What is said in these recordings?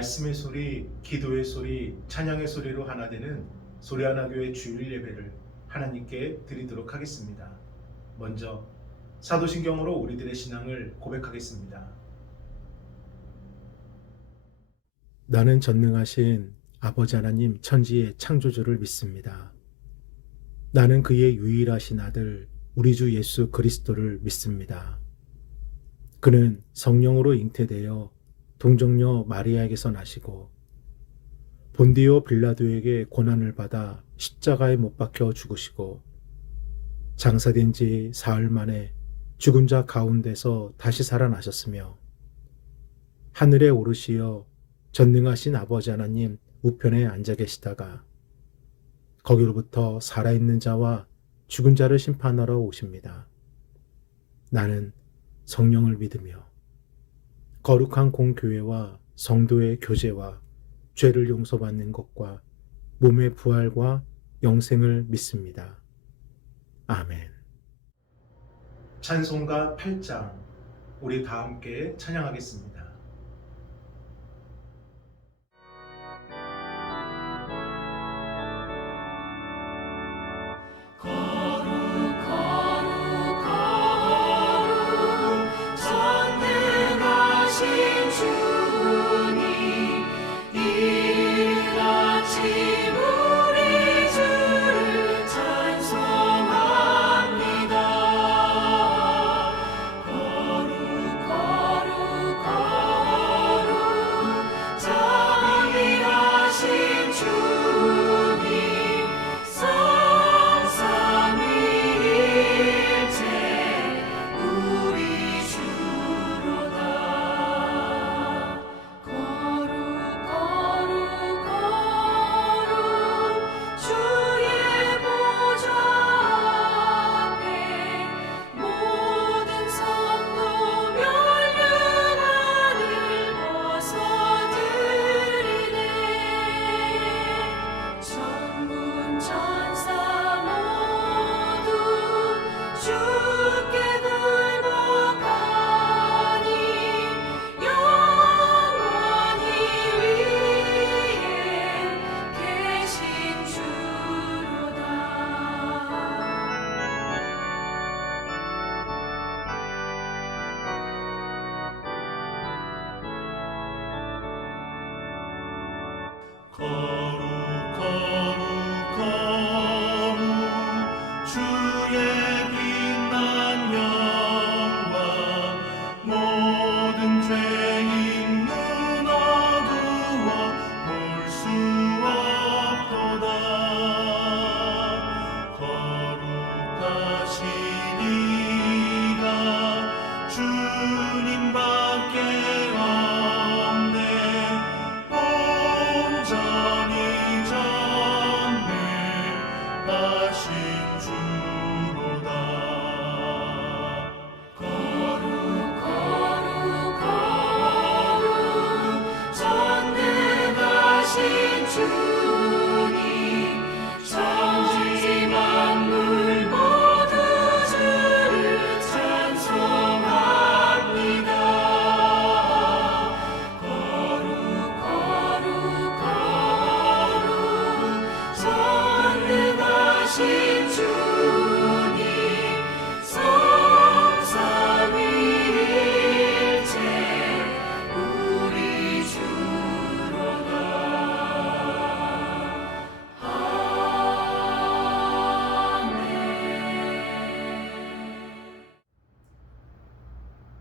말씀의 소리, 기도의 소리, 찬양의 소리로 하나 되는 소리하나교회 주일 예배를 하나님께 드리도록 하겠습니다. 먼저 사도신경으로 우리들의 신앙을 고백하겠습니다. 나는 전능하신 아버지 하나님 천지의 창조주를 믿습니다. 나는 그의 유일하신 아들 우리 주 예수 그리스도를 믿습니다. 그는 성령으로 잉태되어 동정녀 마리아에게서 나시고 본디오 빌라도에게 고난을 받아 십자가에 못 박혀 죽으시고 장사된 지 사흘 만에 죽은 자 가운데서 다시 살아나셨으며 하늘에 오르시어 전능하신 아버지 하나님 우편에 앉아 계시다가 거기로부터 살아있는 자와 죽은 자를 심판하러 오십니다. 나는 성령을 믿으며 거룩한 공교회와 성도의 교제와 죄를 용서받는 것과 몸의 부활과 영생을 믿습니다. 아멘. 찬송가 8장 우리 다 함께 찬양하겠습니다.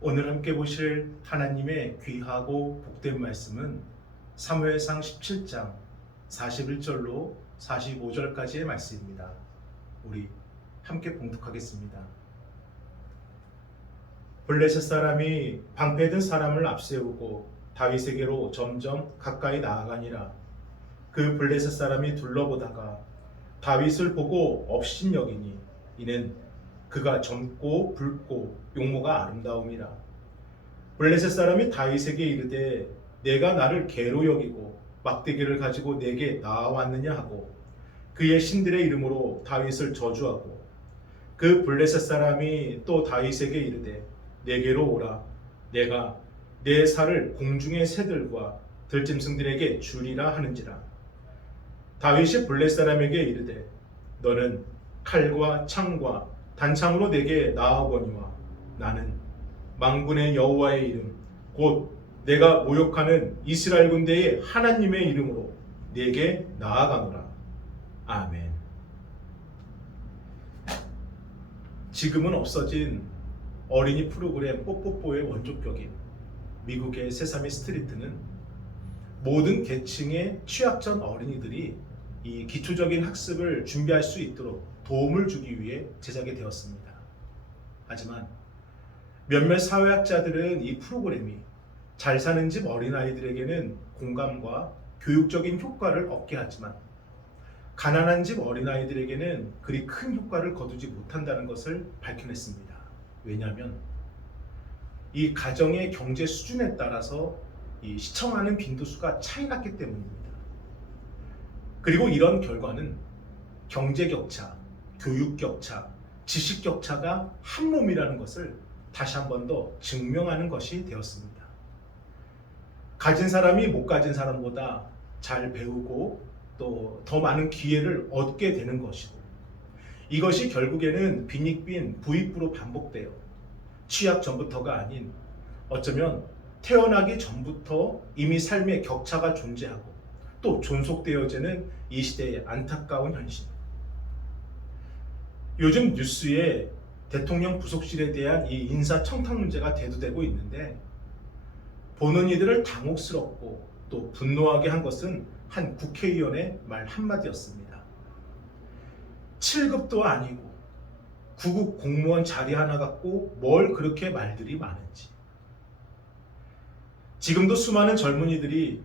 오늘 함께 보실 하나님의 귀하고 복된 말씀은 사무엘상 17장 41절로 45절까지의 말씀입니다. 우리 함께 봉독하겠습니다. 블레셋 사람이 방패든 사람을 앞세우고 다윗에게로 점점 가까이 나아가니라. 그 블레셋 사람이 둘러보다가 다윗을 보고 업신여기니 이는 그가 젊고 붉고 용모가 아름다움이라. 블레셋 사람이 다윗에게 이르되 내가 나를 개로 여기고 막대기를 가지고 내게 나아왔느냐 하고 그의 신들의 이름으로 다윗을 저주하고 그 블레셋 사람이 또 다윗에게 이르되 내게로 오라. 내가 내 살을 공중의 새들과 들짐승들에게 주리라 하는지라. 다윗이 블레 사람에게 이르되 너는 칼과 창과 단창으로 내게 나아오거니와 나는 만군의 여호와의 이름 곧 내가 모욕하는 이스라엘 군대의 하나님의 이름으로 내게 나아가노라. 아멘. 지금은 없어진 어린이 프로그램 뽀뽀뽀의 원조격인 미국의 세사미 스트리트는 모든 계층의 취약전 어린이들이 이 기초적인 학습을 준비할 수 있도록 도움을 주기 위해 제작이 되었습니다. 하지만 몇몇 사회학자들은 이 프로그램이 잘 사는 집 어린아이들에게는 공감과 교육적인 효과를 얻게 하지만 가난한 집 어린아이들에게는 그리 큰 효과를 거두지 못한다는 것을 밝혀냈습니다. 왜냐하면 이 가정의 경제 수준에 따라서 이 시청하는 빈도수가 차이 났기 때문입니다. 그리고 이런 결과는 경제 격차, 교육 격차, 지식 격차가 한 몸이라는 것을 다시 한 번 더 증명하는 것이 되었습니다. 가진 사람이 못 가진 사람보다 잘 배우고 또 더 많은 기회를 얻게 되는 것이고, 이것이 결국에는 빈익빈 부익부로 반복되어 취약 전부터가 아닌 어쩌면 태어나기 전부터 이미 삶의 격차가 존재하고 또 존속되어지는 이 시대의 안타까운 현실. 요즘 뉴스에 대통령 부속실에 대한 이 인사청탁 문제가 대두되고 있는데, 보는 이들을 당혹스럽고 또 분노하게 한 것은 한 국회의원의 말 한마디였습니다. 7급도 아니고 9급 공무원 자리 하나 갖고 뭘 그렇게 말들이 많은지. 지금도 수많은 젊은이들이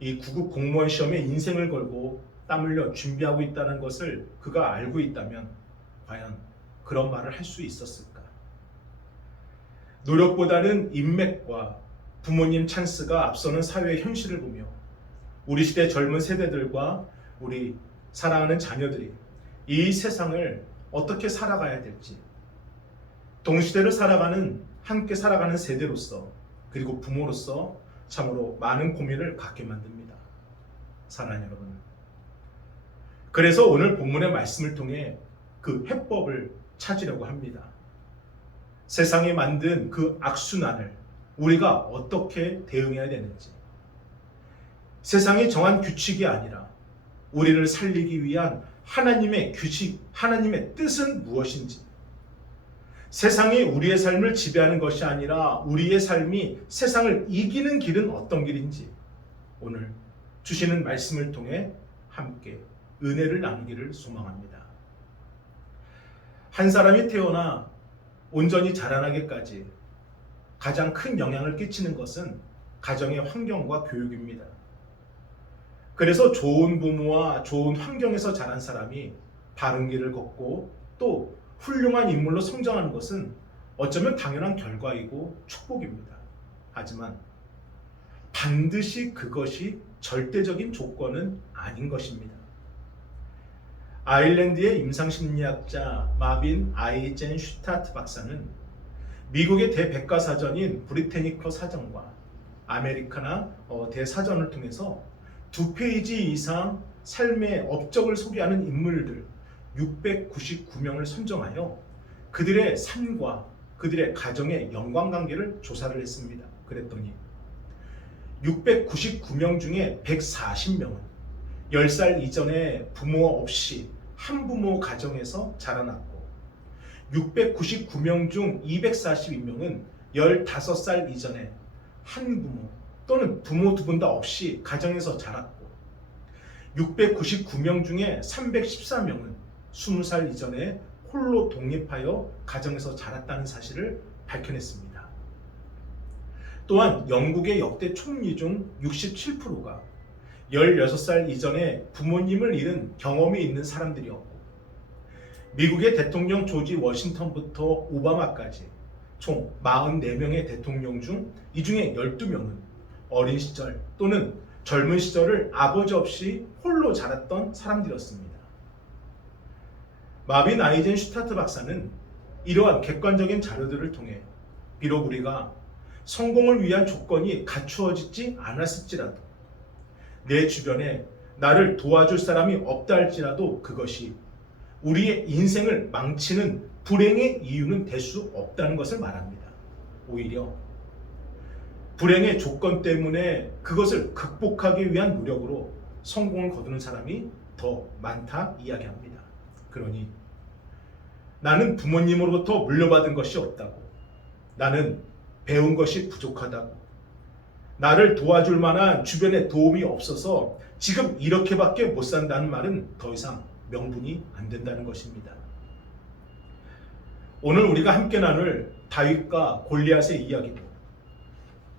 이 9급 공무원 시험에 인생을 걸고 땀 흘려 준비하고 있다는 것을 그가 알고 있다면 과연 그런 말을 할 수 있었을까? 노력보다는 인맥과 부모님 찬스가 앞서는 사회의 현실을 보며 우리 시대 젊은 세대들과 우리 사랑하는 자녀들이 이 세상을 어떻게 살아가야 될지, 동시대를 함께 살아가는 세대로서 그리고 부모로서 참으로 많은 고민을 갖게 만듭니다. 사랑하는 여러분, 그래서 오늘 본문의 말씀을 통해 그 해법을 찾으려고 합니다. 세상이 만든 그 악순환을 우리가 어떻게 대응해야 되는지, 세상이 정한 규칙이 아니라 우리를 살리기 위한 하나님의 규칙, 하나님의 뜻은 무엇인지, 세상이 우리의 삶을 지배하는 것이 아니라 우리의 삶이 세상을 이기는 길은 어떤 길인지 오늘 주시는 말씀을 통해 함께 은혜를 나누기를 소망합니다. 한 사람이 태어나 온전히 자라나기까지 가장 큰 영향을 끼치는 것은 가정의 환경과 교육입니다. 그래서 좋은 부모와 좋은 환경에서 자란 사람이 바른 길을 걷고 또 훌륭한 인물로 성장하는 것은 어쩌면 당연한 결과이고 축복입니다. 하지만 반드시 그것이 절대적인 조건은 아닌 것입니다. 아일랜드의 임상심리학자 마빈 아이젠 슈타트 박사는 미국의 대백과사전인 브리테니커 사전과 아메리카나 대사전을 통해서 2페이지 이상 삶의 업적을 소개하는 인물들 699명을 선정하여 그들의 삶과 그들의 가정의 연관관계를 조사를 했습니다. 그랬더니 699명 중에 140명은 10살 이전에 부모 없이 한부모 가정에서 자라났고, 699명 중 242명은 15살 이전에 한부모 또는 부모 두 분 다 없이 가정에서 자랐고, 699명 중에 314명은 20살 이전에 홀로 독립하여 가정에서 자랐다는 사실을 밝혀냈습니다. 또한 영국의 역대 총리 중 67%가 16살 이전에 부모님을 잃은 경험이 있는 사람들이었고, 미국의 대통령 조지 워싱턴부터 오바마까지 총 44명의 대통령 중 이 중에 12명은 어린 시절 또는 젊은 시절을 아버지 없이 홀로 자랐던 사람들이었습니다. 마빈 아이젠 슈타트 박사는 이러한 객관적인 자료들을 통해 비록 우리가 성공을 위한 조건이 갖추어지지 않았을지라도 내 주변에 나를 도와줄 사람이 없다 할지라도 그것이 우리의 인생을 망치는 불행의 이유는 될 수 없다는 것을 말합니다. 오히려 불행의 조건 때문에 그것을 극복하기 위한 노력으로 성공을 거두는 사람이 더 많다 이야기합니다. 그러니 나는 부모님으로부터 물려받은 것이 없다고, 나는 배운 것이 부족하다고, 나를 도와줄 만한 주변에 도움이 없어서 지금 이렇게밖에 못 산다는 말은 더 이상 명분이 안 된다는 것입니다. 오늘 우리가 함께 나눌 다윗과 골리앗의 이야기도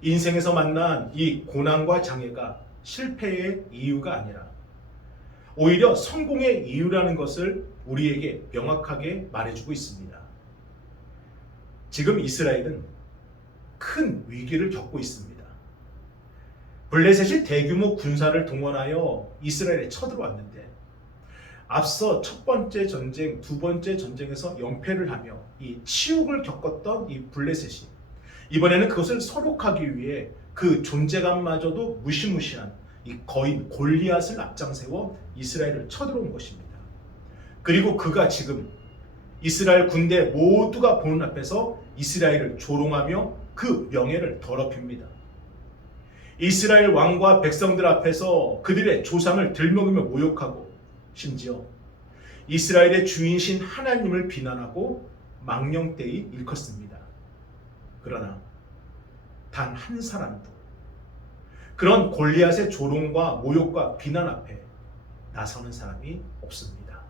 인생에서 만난 이 고난과 장애가 실패의 이유가 아니라 오히려 성공의 이유라는 것을 우리에게 명확하게 말해주고 있습니다. 지금 이스라엘은 큰 위기를 겪고 있습니다. 블레셋이 대규모 군사를 동원하여 이스라엘에 쳐들어왔는데 앞서 첫 번째 전쟁, 두 번째 전쟁에서 연패를 하며 이 치욕을 겪었던 이 블레셋이 이번에는 그것을 서복하기 위해 그 존재감마저도 무시무시한 이 거인 골리앗을 앞장세워 이스라엘을 쳐들어온 것입니다. 그리고 그가 지금 이스라엘 군대 모두가 보는 앞에서 이스라엘을 조롱하며 그 명예를 더럽힙니다. 이스라엘 왕과 백성들 앞에서 그들의 조상을 들먹이며 모욕하고 심지어 이스라엘의 주인신 하나님을 비난하고 망령되이 일컫습니다. 그러나 단 한 사람도 그런 골리앗의 조롱과 모욕과 비난 앞에 나서는 사람이 없습니다.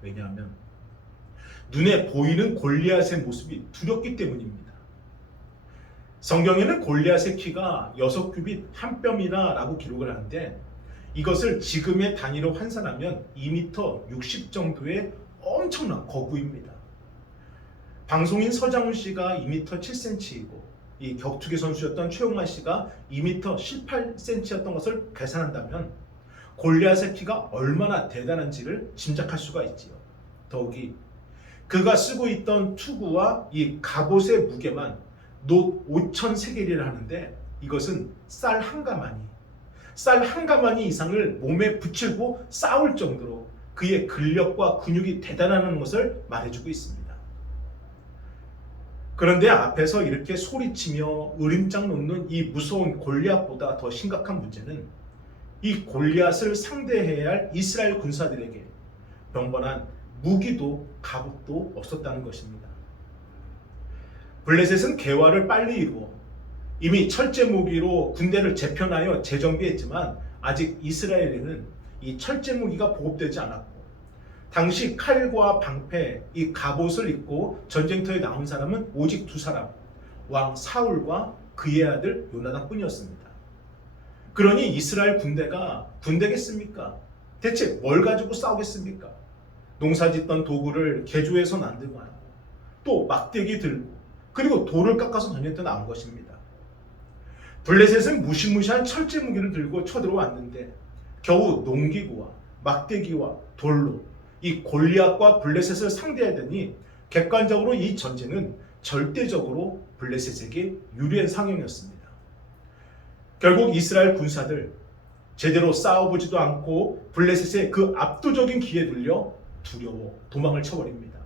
왜냐하면 눈에 보이는 골리앗의 모습이 두렵기 때문입니다. 성경에는 골리앗의 키가 6규빗 한 뼘이라 라고 기록을 하는데 이것을 지금의 단위로 환산하면 2m 60 정도의 엄청난 거구입니다. 방송인 서장훈 씨가 2m 7cm이고 이 격투기 선수였던 최용환 씨가 2m 18cm였던 것을 계산한다면 골리앗의 키가 얼마나 대단한지를 짐작할 수가 있지요. 더욱이 그가 쓰고 있던 투구와 이 갑옷의 무게만 놋 5,000세겔이라 하는데 이것은 쌀 한 가마니 이상을 몸에 붙이고 싸울 정도로 그의 근력과 근육이 대단하다는 것을 말해주고 있습니다. 그런데 앞에서 이렇게 소리치며 으림장 놓는 이 무서운 골리앗보다 더 심각한 문제는 이 골리앗을 상대해야 할 이스라엘 군사들에게 병번한 무기도 갑옷도 없었다는 것입니다. 블레셋은 개화를 빨리 이루어 이미 철제 무기로 군대를 재편하여 재정비했지만 아직 이스라엘에는 이 철제 무기가 보급되지 않았고 당시 칼과 방패, 이 갑옷을 입고 전쟁터에 나온 사람은 오직 두 사람, 왕 사울과 그의 아들 요나단 뿐이었습니다. 그러니 이스라엘 군대가 군대겠습니까? 대체 뭘 가지고 싸우겠습니까? 농사짓던 도구를 개조해서 만들고 하고 또 막대기 들고 그리고 돌을 깎아서 던졌다 나온 것입니다. 블레셋은 무시무시한 철제 무기를 들고 쳐들어왔는데 겨우 농기구와 막대기와 돌로 이 골리앗과 블레셋을 상대하더니 객관적으로 이 전쟁은 절대적으로 블레셋에게 유리한 상황이었습니다. 결국 이스라엘 군사들 제대로 싸워보지도 않고 블레셋의 그 압도적인 기에 눌려 두려워 도망을 쳐버립니다.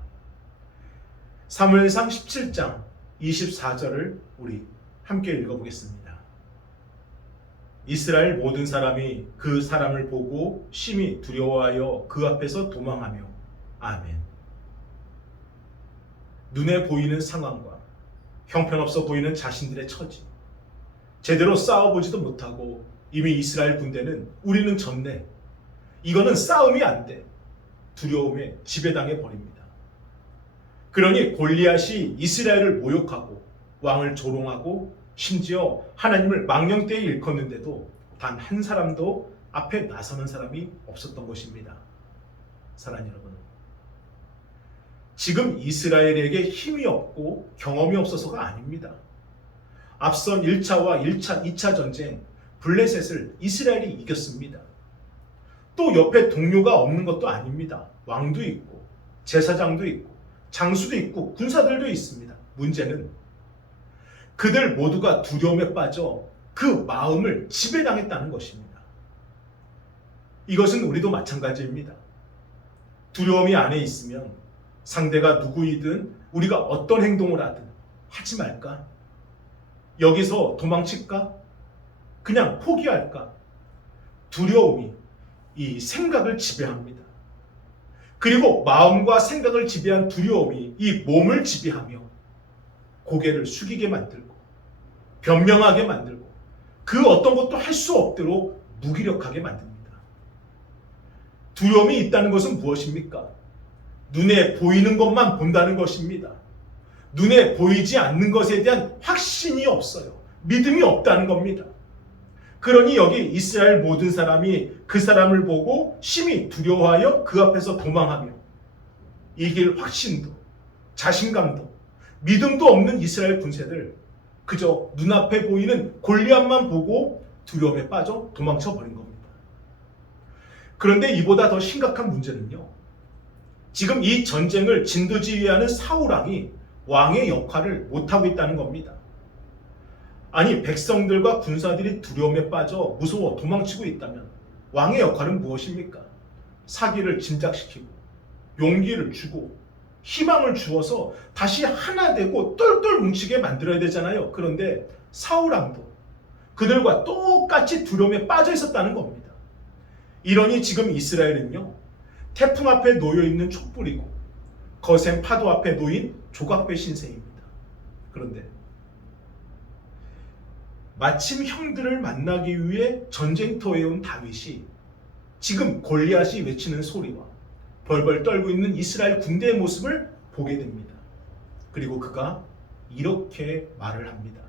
사무엘상 17장 24절을 우리 함께 읽어보겠습니다. 이스라엘 모든 사람이 그 사람을 보고 심히 두려워하여 그 앞에서 도망하며 아멘. 눈에 보이는 상황과 형편없어 보이는 자신들의 처지, 제대로 싸워보지도 못하고 이미 이스라엘 군대는 우리는 졌네, 이거는 싸움이 안 돼, 두려움에 지배당해 버립니다. 그러니 골리앗이 이스라엘을 모욕하고 왕을 조롱하고 심지어 하나님을 망령되이 일컫는데도 단 한 사람도 앞에 나서는 사람이 없었던 것입니다. 사랑하는 여러분, 지금 이스라엘에게 힘이 없고 경험이 없어서가 아닙니다. 앞선 1차와 2차 전쟁 블레셋을 이스라엘이 이겼습니다. 또 옆에 동료가 없는 것도 아닙니다. 왕도 있고 제사장도 있고 장수도 있고 군사들도 있습니다. 문제는 그들 모두가 두려움에 빠져 그 마음을 지배당했다는 것입니다. 이것은 우리도 마찬가지입니다. 두려움이 안에 있으면 상대가 누구이든 우리가 어떤 행동을 하든 하지 말까? 여기서 도망칠까? 그냥 포기할까? 두려움이 이 생각을 지배합니다. 그리고 마음과 생각을 지배한 두려움이 이 몸을 지배하며 고개를 숙이게 만들고 변명하게 만들고 그 어떤 것도 할 수 없도록 무기력하게 만듭니다. 두려움이 있다는 것은 무엇입니까? 눈에 보이는 것만 본다는 것입니다. 눈에 보이지 않는 것에 대한 확신이 없어요. 믿음이 없다는 겁니다. 그러니 여기 이스라엘 모든 사람이 그 사람을 보고 심히 두려워하여 그 앞에서 도망하며 이길 확신도 자신감도 믿음도 없는 이스라엘 군사들 그저 눈앞에 보이는 골리앗만 보고 두려움에 빠져 도망쳐 버린 겁니다. 그런데 이보다 더 심각한 문제는요. 지금 이 전쟁을 진두지휘하는 사울왕이 왕의 역할을 못하고 있다는 겁니다. 아니 백성들과 군사들이 두려움에 빠져 무서워 도망치고 있다면 왕의 역할은 무엇입니까? 사기를 짐작시키고 용기를 주고 희망을 주어서 다시 하나 되고 똘똘 뭉치게 만들어야 되잖아요. 그런데 사울왕도 그들과 똑같이 두려움에 빠져 있었다는 겁니다. 이러니 지금 이스라엘은요. 태풍 앞에 놓여있는 촛불이고 거센 파도 앞에 놓인 조각배 신세입니다. 그런데 마침 형들을 만나기 위해 전쟁터에 온 다윗이 지금 골리앗이 외치는 소리와 벌벌 떨고 있는 이스라엘 군대의 모습을 보게 됩니다. 그리고 그가 이렇게 말을 합니다.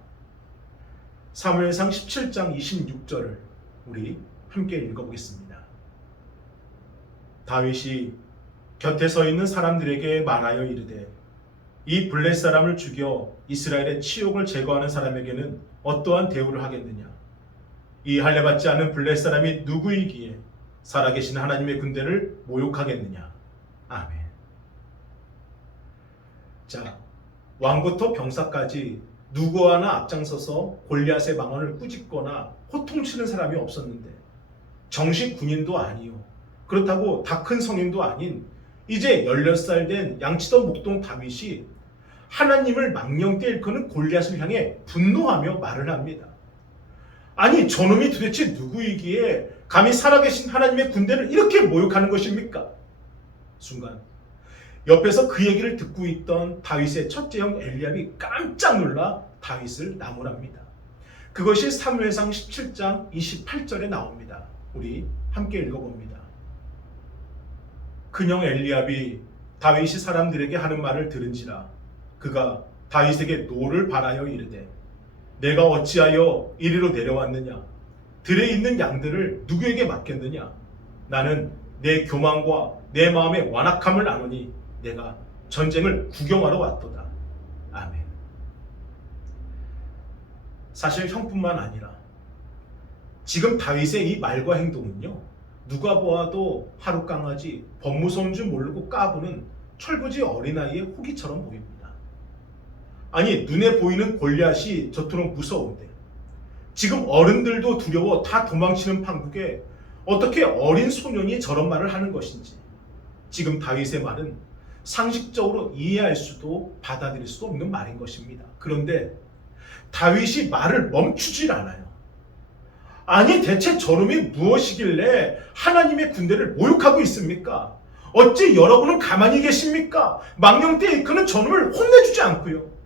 사무엘상 17장 26절을 우리 함께 읽어보겠습니다. 다윗이 곁에 서 있는 사람들에게 말하여 이르되 이 블렛 사람을 죽여 이스라엘의 치욕을 제거하는 사람에게는 어떠한 대우를 하겠느냐? 이 할례받지 않은 블렛 사람이 누구이기에 살아계신 하나님의 군대를 모욕하겠느냐? 아멘. 자, 왕부터 병사까지 누구 하나 앞장서서 골리앗의 망언을 꾸짖거나 호통치는 사람이 없었는데 정식 군인도 아니요. 그렇다고 다 큰 성인도 아닌 이제 16살 된 양치던 목동 다윗이 하나님을 망령때 일컫는 골리앗을 향해 분노하며 말을 합니다. 아니 저놈이 도대체 누구이기에 감히 살아계신 하나님의 군대를 이렇게 모욕하는 것입니까? 순간 옆에서 그 얘기를 듣고 있던 다윗의 첫째 형 엘리압이 깜짝 놀라 다윗을 나무랍니다. 그것이 사무엘상 17장 28절에 나옵니다. 우리 함께 읽어봅니다. 큰형 엘리압이 다윗이 사람들에게 하는 말을 들은지라 그가 다윗에게 노를 바라여 이르되 내가 어찌하여 이리로 내려왔느냐? 들에 있는 양들을 누구에게 맡겠느냐? 나는 내 교만과 내 마음의 완악함을 아노니 내가 전쟁을 구경하러 왔도다. 아멘. 사실 형뿐만 아니라 지금 다윗의 이 말과 행동은요. 누가 보아도 하루 강아지 법무서인 줄 모르고 까부는 철부지 어린아이의 호기처럼 보입니다. 아니 눈에 보이는 골리앗이 저토록 무서운데 지금 어른들도 두려워 다 도망치는 판국에 어떻게 어린 소년이 저런 말을 하는 것인지 지금 다윗의 말은 상식적으로 이해할 수도 받아들일 수도 없는 말인 것입니다. 그런데 다윗이 말을 멈추질 않아요. 아니 대체 저놈이 무엇이길래 하나님의 군대를 모욕하고 있습니까? 어찌 여러분은 가만히 계십니까? 망령때 이끄는 저놈을 혼내주지 않고요.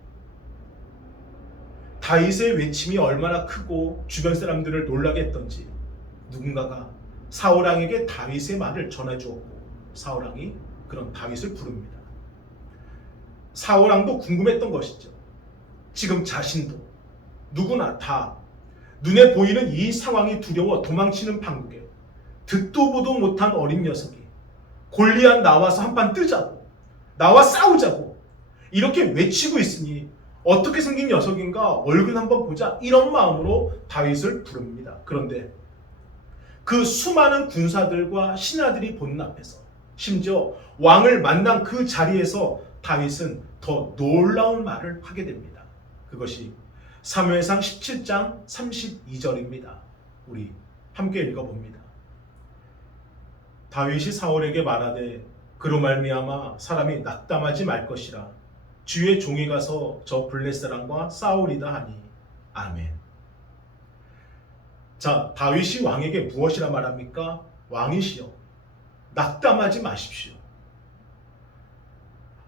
다윗의 외침이 얼마나 크고 주변 사람들을 놀라게 했던지 누군가가 사울왕에게 다윗의 말을 전해주었고 사울왕이 그런 다윗을 부릅니다. 사울왕도 궁금했던 것이죠. 지금 자신도 누구나 다 눈에 보이는 이 상황이 두려워 도망치는 판국에 듣도 보도 못한 어린 녀석이 골리앗 나와서 한판 뜨자고 나와 싸우자고 이렇게 외치고 있으니 어떻게 생긴 녀석인가 얼굴 한번 보자 이런 마음으로 다윗을 부릅니다. 그런데 그 수많은 군사들과 신하들이 보는 앞에서 심지어 왕을 만난 그 자리에서 다윗은 더 놀라운 말을 하게 됩니다. 그것이 사무엘상 17장 32절입니다. 우리 함께 읽어봅니다. 다윗이 사울에게 말하되 그로 말미암아 사람이 낙담하지 말 것이라 주의 종이 가서 저 블레 사람과 싸우리다 하니 아멘. 자, 다윗이 왕에게 무엇이라 말합니까? 왕이시여, 낙담하지 마십시오.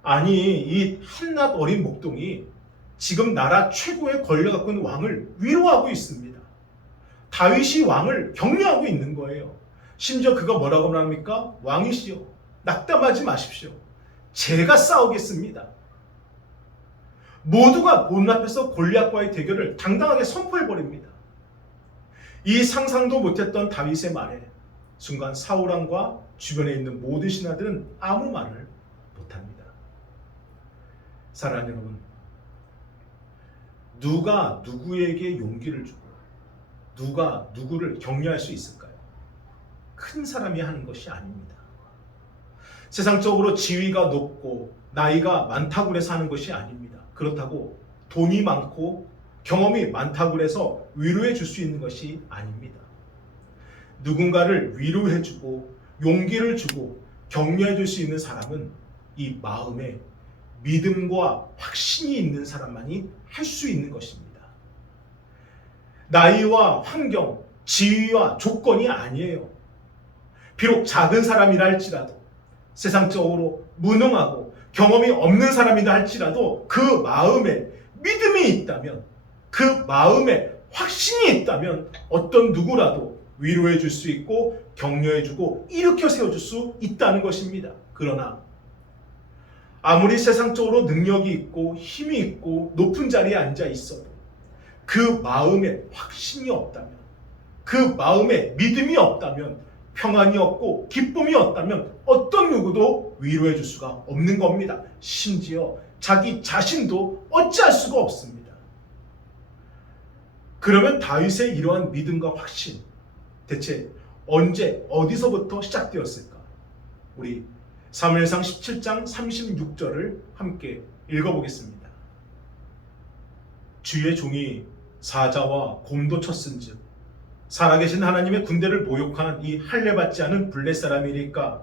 아니, 이 한낱 어린 목동이 지금 나라 최고의 권력 갖고 있는 왕을 위로하고 있습니다. 다윗이 왕을 격려하고 있는 거예요. 심지어 그가 뭐라고 말합니까? 왕이시여, 낙담하지 마십시오. 제가 싸우겠습니다. 모두가 문 앞에서 골리앗과의 대결을 당당하게 선포해버립니다. 이 상상도 못했던 다윗의 말에 순간 사울 왕과 주변에 있는 모든 신하들은 아무 말을 못합니다. 사랑하는 여러분, 누가 누구에게 용기를 주고 누가 누구를 격려할 수 있을까요? 큰 사람이 하는 것이 아닙니다. 세상적으로 지위가 높고 나이가 많다고 해서 하는 것이 아닙니다. 그렇다고 돈이 많고 경험이 많다고 해서 위로해 줄 수 있는 것이 아닙니다. 누군가를 위로해 주고 용기를 주고 격려해 줄 수 있는 사람은 이 마음에 믿음과 확신이 있는 사람만이 할 수 있는 것입니다. 나이와 환경, 지위와 조건이 아니에요. 비록 작은 사람이라 할지라도 세상적으로 무능하고 경험이 없는 사람이다 할지라도 그 마음에 믿음이 있다면, 그 마음에 확신이 있다면 어떤 누구라도 위로해 줄 수 있고 격려해 주고 일으켜 세워줄 수 있다는 것입니다. 그러나 아무리 세상적으로 능력이 있고 힘이 있고 높은 자리에 앉아 있어도 그 마음에 확신이 없다면, 그 마음에 믿음이 없다면, 평안이 없고 기쁨이 없다면 어떤 누구도 위로해 줄 수가 없는 겁니다. 심지어 자기 자신도 어찌할 수가 없습니다. 그러면 다윗의 이러한 믿음과 확신, 대체 언제 어디서부터 시작되었을까? 우리 사무엘상 17장 36절을 함께 읽어보겠습니다. 주의 종이 사자와 곰도 쳤은즉 살아계신 하나님의 군대를 모욕한 이 할례받지 않은 블렛 사람이니까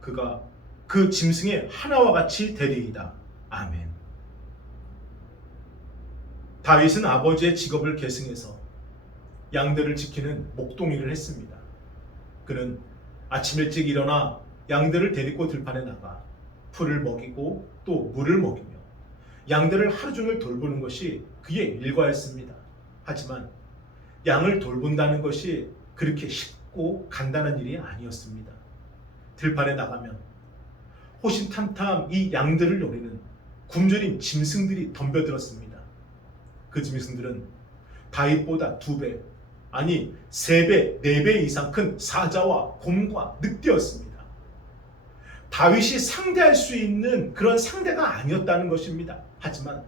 그가 그 짐승의 하나와 같이 되리이다. 아멘. 다윗은 아버지의 직업을 계승해서 양들을 지키는 목동일을 했습니다. 그는 아침 일찍 일어나 양들을 데리고 들판에 나가 풀을 먹이고 또 물을 먹이며 양들을 하루 종일 돌보는 것이 그의 일과였습니다. 하지만 양을 돌본다는 것이 그렇게 쉽고 간단한 일이 아니었습니다. 들판에 나가면 호신탐탐 이 양들을 노리는 굶주린 짐승들이 덤벼들었습니다. 그 짐승들은 다윗보다 2배, 아니 3배, 4배 이상 큰 사자와 곰과 늑대였습니다. 다윗이 상대할 수 있는 그런 상대가 아니었다는 것입니다. 하지만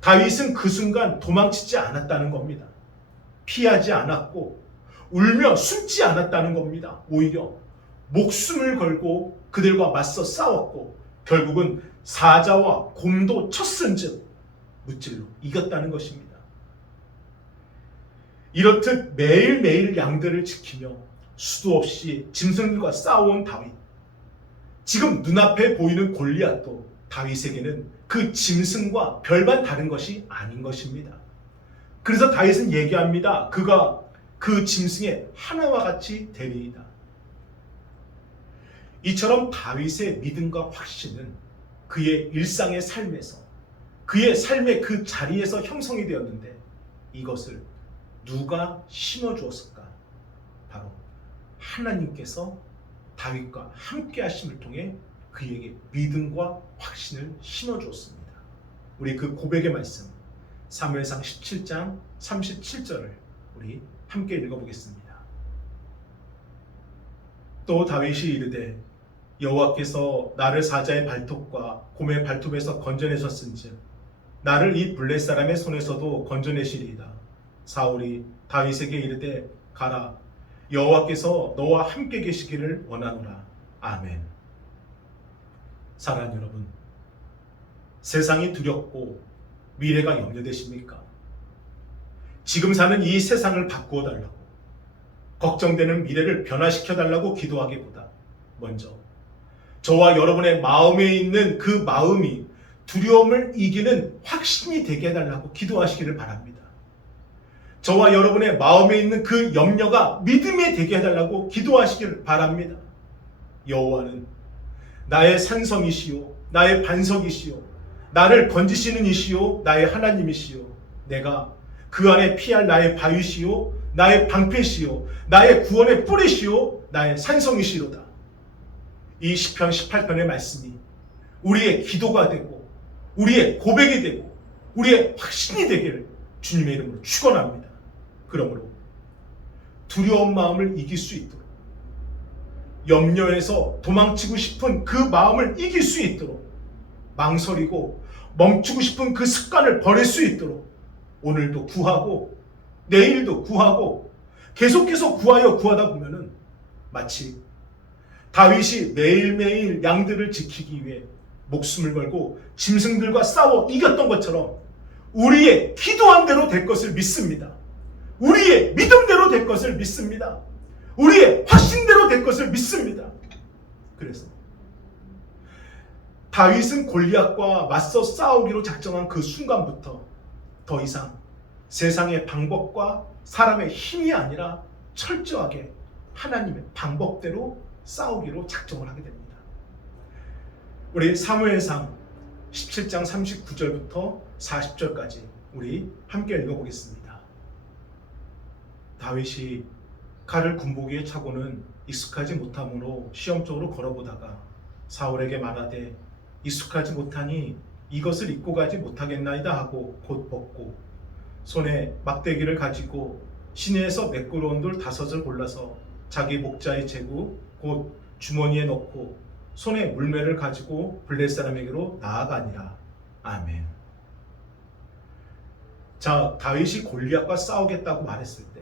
다윗은 그 순간 도망치지 않았다는 겁니다. 피하지 않았고 울며 숨지 않았다는 겁니다. 오히려 목숨을 걸고 그들과 맞서 싸웠고 결국은 사자와 곰도 쳤은즉 무찔로 이겼다는 것입니다. 이렇듯 매일매일 양들을 지키며 수도 없이 짐승들과 싸워온 다윗. 지금 눈앞에 보이는 골리앗도 다윗에게는 그 짐승과 별반 다른 것이 아닌 것입니다. 그래서 다윗은 얘기합니다. 그가 그 짐승의 하나와 같이 되리이다. 이처럼 다윗의 믿음과 확신은 그의 일상의 삶에서, 그의 삶의 그 자리에서 형성이 되었는데 이것을 누가 심어주었을까? 바로 하나님께서 다윗과 함께 하심을 통해 그에게 믿음과 확신을 심어주었습니다. 우리 그 고백의 말씀 사무엘상 17장 37절을 우리 함께 읽어보겠습니다. 또 다윗이 이르되 여호와께서 나를 사자의 발톱과 곰의 발톱에서 건져내셨은즉 나를 이 블렛 사람의 손에서도 건져내시리이다. 사울이 다윗에게 이르되 가라, 여호와께서 너와 함께 계시기를 원하노라. 아멘. 사랑하는 여러분, 세상이 두렵고 미래가 염려되십니까? 지금 사는 이 세상을 바꾸어 달라고, 걱정되는 미래를 변화시켜 달라고 기도하기보다 먼저 저와 여러분의 마음에 있는 그 마음이 두려움을 이기는 확신이 되게 해달라고 기도하시기를 바랍니다. 저와 여러분의 마음에 있는 그 염려가 믿음이 되게 해달라고 기도하시기를 바랍니다. 여호와는 나의 산성이시요 나의 반석이시요 나를 건지시는 이시요 나의 하나님이시요 내가 그 안에 피할 나의 바위시요 나의 방패시요 나의 구원의 뿌리시요 나의 산성이시로다. 이 시편 18편의 말씀이 우리의 기도가 되고 우리의 고백이 되고 우리의 확신이 되기를 주님의 이름으로 축원합니다. 그러므로 두려운 마음을 이길 수 있도록 염려에서 도망치고 싶은 그 마음을 이길 수 있도록 망설이고 멈추고 싶은 그 습관을 버릴 수 있도록 오늘도 구하고 내일도 구하고 계속해서 구하다 보면은 마치 다윗이 매일매일 양들을 지키기 위해 목숨을 걸고 짐승들과 싸워 이겼던 것처럼 우리의 기도한 대로 될 것을 믿습니다. 우리의 믿음대로 될 것을 믿습니다. 우리의 확신대로 될 것을 믿습니다. 그래서 다윗은 골리앗과 맞서 싸우기로 작정한 그 순간부터 더 이상 세상의 방법과 사람의 힘이 아니라 철저하게 하나님의 방법대로 싸우기로 작정을 하게 됩니다. 우리 사무엘상 17장 39절부터 40절까지 우리 함께 읽어보겠습니다. 다윗이 칼을 군복이에 차고는 익숙하지 못함으로 시험적으로 걸어보다가 사울에게 말하되 익숙하지 못하니 이것을 입고 가지 못하겠나이다 하고 곧 벗고 손에 막대기를 가지고 시내에서 매끄러운 돌 5을 골라서 자기 목자의 제구 곧 주머니에 넣고 손에 물매를 가지고 블레 사람에게로 나아가니라. 아멘. 자, 다윗이 골리앗과 싸우겠다고 말했을 때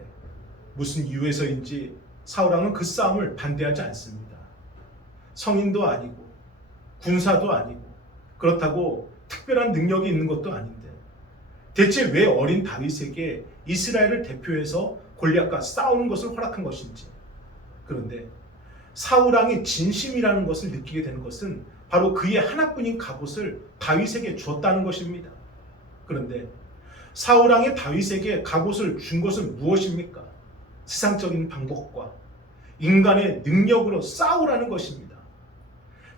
무슨 이유에서인지 사울왕은 그 싸움을 반대하지 않습니다. 성인도 아니고 군사도 아니고 그렇다고 특별한 능력이 있는 것도 아닌데 대체 왜 어린 다윗에게 이스라엘을 대표해서 골리앗과 싸우는 것을 허락한 것인지. 그런데 사울왕이 진심이라는 것을 느끼게 되는 것은 바로 그의 하나뿐인 갑옷을 다윗에게 주었다는 것입니다. 그런데 사울왕이 다윗에게 갑옷을 준 것은 무엇입니까? 세상적인 방법과 인간의 능력으로 싸우라는 것입니다.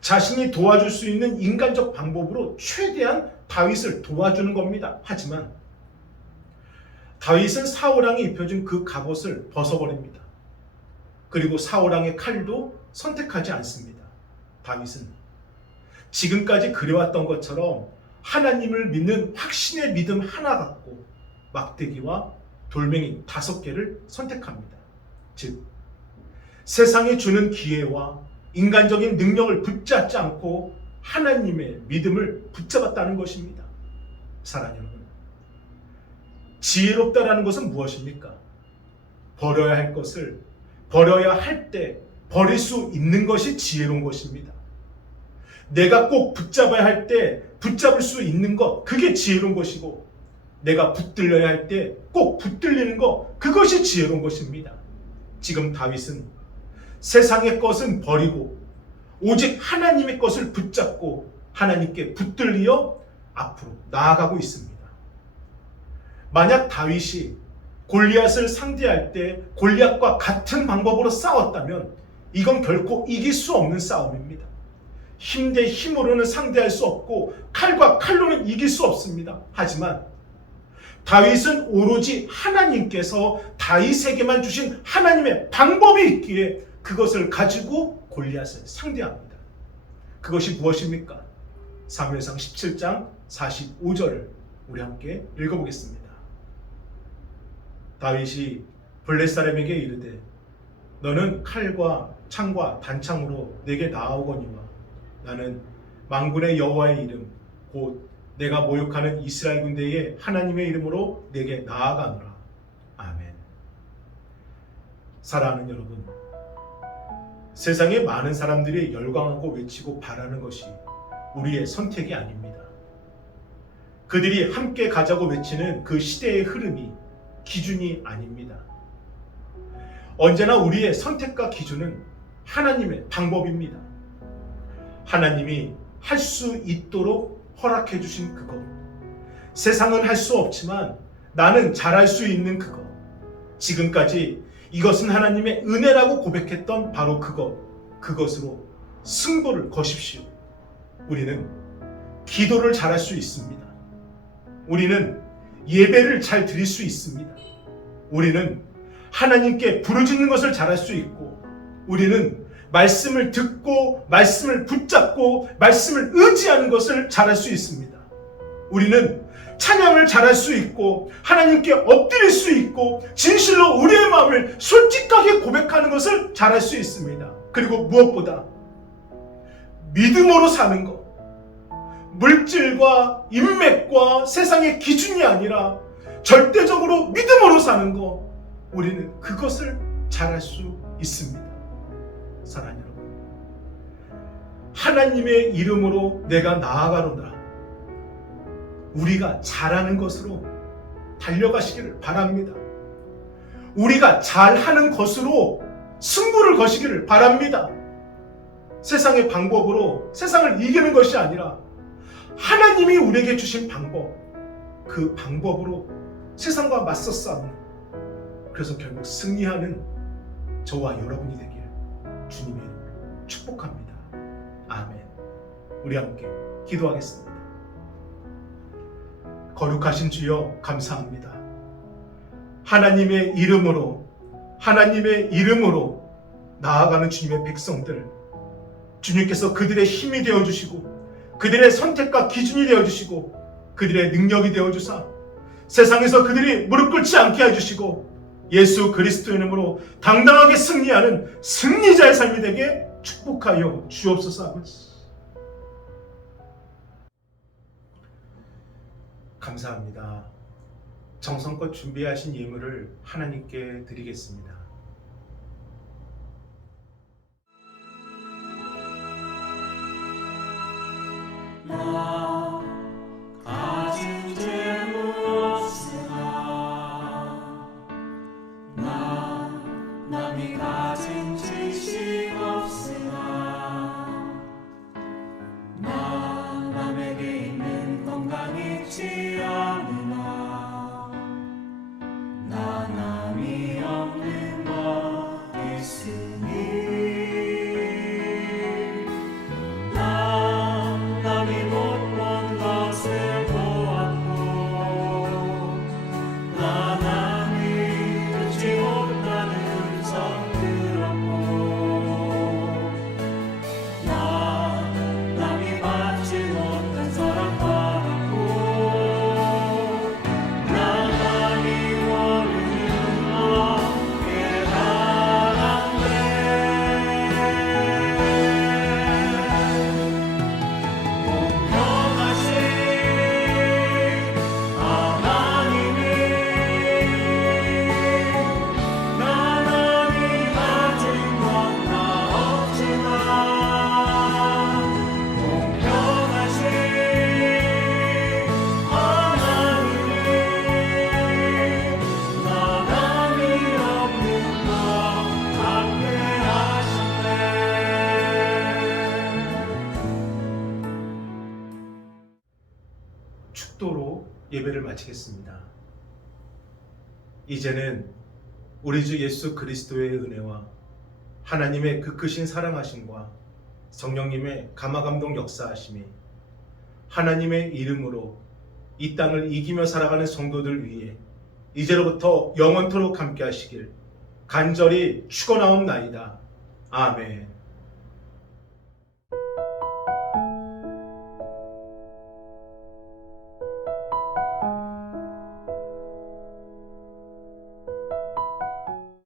자신이 도와줄 수 있는 인간적 방법으로 최대한 다윗을 도와주는 겁니다. 하지만 다윗은 사울왕이 입혀준 그 갑옷을 벗어버립니다. 그리고 사울왕의 칼도 선택하지 않습니다. 다윗은 지금까지 그래왔던 것처럼 하나님을 믿는 확신의 믿음 하나 갖고 막대기와 돌멩이 5개를 선택합니다. 즉 세상이 주는 기회와 인간적인 능력을 붙잡지 않고 하나님의 믿음을 붙잡았다는 것입니다. 사랑하는 여러분, 지혜롭다라는 것은 무엇입니까? 버려야 할 것을 버려야 할 때 버릴 수 있는 것이 지혜로운 것입니다. 내가 꼭 붙잡아야 할 때 붙잡을 수 있는 것, 그게 지혜로운 것이고 내가 붙들려야 할 때 꼭 붙들리는 것, 그것이 지혜로운 것입니다. 지금 다윗은 세상의 것은 버리고 오직 하나님의 것을 붙잡고 하나님께 붙들려 앞으로 나아가고 있습니다. 만약 다윗이 골리앗을 상대할 때 골리앗과 같은 방법으로 싸웠다면 이건 결코 이길 수 없는 싸움입니다. 힘 대 힘으로는 상대할 수 없고 칼과 칼로는 이길 수 없습니다. 하지만 다윗은 오로지 하나님께서 다윗에게만 주신 하나님의 방법이 있기에 그것을 가지고 골리앗을 상대합니다. 그것이 무엇입니까? 사무엘상 17장 45절을 우리 함께 읽어보겠습니다. 다윗이 블레 사람에게 이르되 너는 칼과 창과 단창으로 내게 나아오거니와 나는 만군의 여호와의 이름 곧 내가 모욕하는 이스라엘 군대의 하나님의 이름으로 내게 나아가노라. 아멘. 사랑하는 여러분, 세상에 많은 사람들이 열광하고 외치고 바라는 것이 우리의 선택이 아닙니다. 그들이 함께 가자고 외치는 그 시대의 흐름이 기준이 아닙니다. 언제나 우리의 선택과 기준은 하나님의 방법입니다. 하나님이 할 수 있도록 허락해 주신 그것. 세상은 할 수 없지만 나는 잘할 수 있는 그것. 지금까지 이것은 하나님의 은혜라고 고백했던 바로 그것으로 승부를 거십시오. 우리는 기도를 잘할 수 있습니다. 우리는 예배를 잘 드릴 수 있습니다. 우리는 하나님께 부르짖는 것을 잘할 수 있고, 우리는 말씀을 듣고 말씀을 붙잡고 말씀을 의지하는 것을 잘할 수 있습니다. 우리는 찬양을 잘할 수 있고 하나님께 엎드릴 수 있고 진실로 우리의 마음을 솔직하게 고백하는 것을 잘할 수 있습니다. 그리고 무엇보다 믿음으로 사는 것, 물질과 인맥과 세상의 기준이 아니라 절대적으로 믿음으로 사는 것, 우리는 그것을 잘할 수 있습니다. 사랑하는 여러분, 하나님의 이름으로 내가 나아가노라. 우리가 잘하는 것으로 달려가시기를 바랍니다. 우리가 잘하는 것으로 승부를 거시기를 바랍니다. 세상의 방법으로 세상을 이기는 것이 아니라 하나님이 우리에게 주신 방법, 그 방법으로 세상과 맞서 싸우는, 그래서 결국 승리하는 저와 여러분이 되길 주님의 이름으로 축복합니다. 아멘. 우리 함께 기도하겠습니다. 거룩하신 주여, 감사합니다. 하나님의 이름으로 나아가는 주님의 백성들, 주님께서 그들의 힘이 되어주시고 그들의 선택과 기준이 되어주시고 그들의 능력이 되어주사 세상에서 그들이 무릎 꿇지 않게 해주시고 예수 그리스도의 이름으로 당당하게 승리하는 승리자의 삶이 되게 축복하여 주옵소서. 감사합니다. 정성껏 준비하신 예물을 하나님께 드리겠습니다. 나 가진 재물 없으나 나 남이 가진 지식 없으나 나 남에게 있는 건강 있지 않으나 나 남이 없는 것 있으니 남이 못 본 것을 보았고 나 남이 듣지 못하는 음성 들었고 나 남이 받지 못한 사랑 받았고 나 남이 모르는 것 깨달았네. 축도로 예배를 마치겠습니다. 이제는 우리 주 예수 그리스도의 은혜와 하나님의 그 크신 사랑하심과 성령님의 감화감동 역사하심이 하나님의 이름으로 이 땅을 이기며 살아가는 성도들 위해 이제로부터 영원토록 함께 하시길 간절히 축원하옵나이다. 아멘.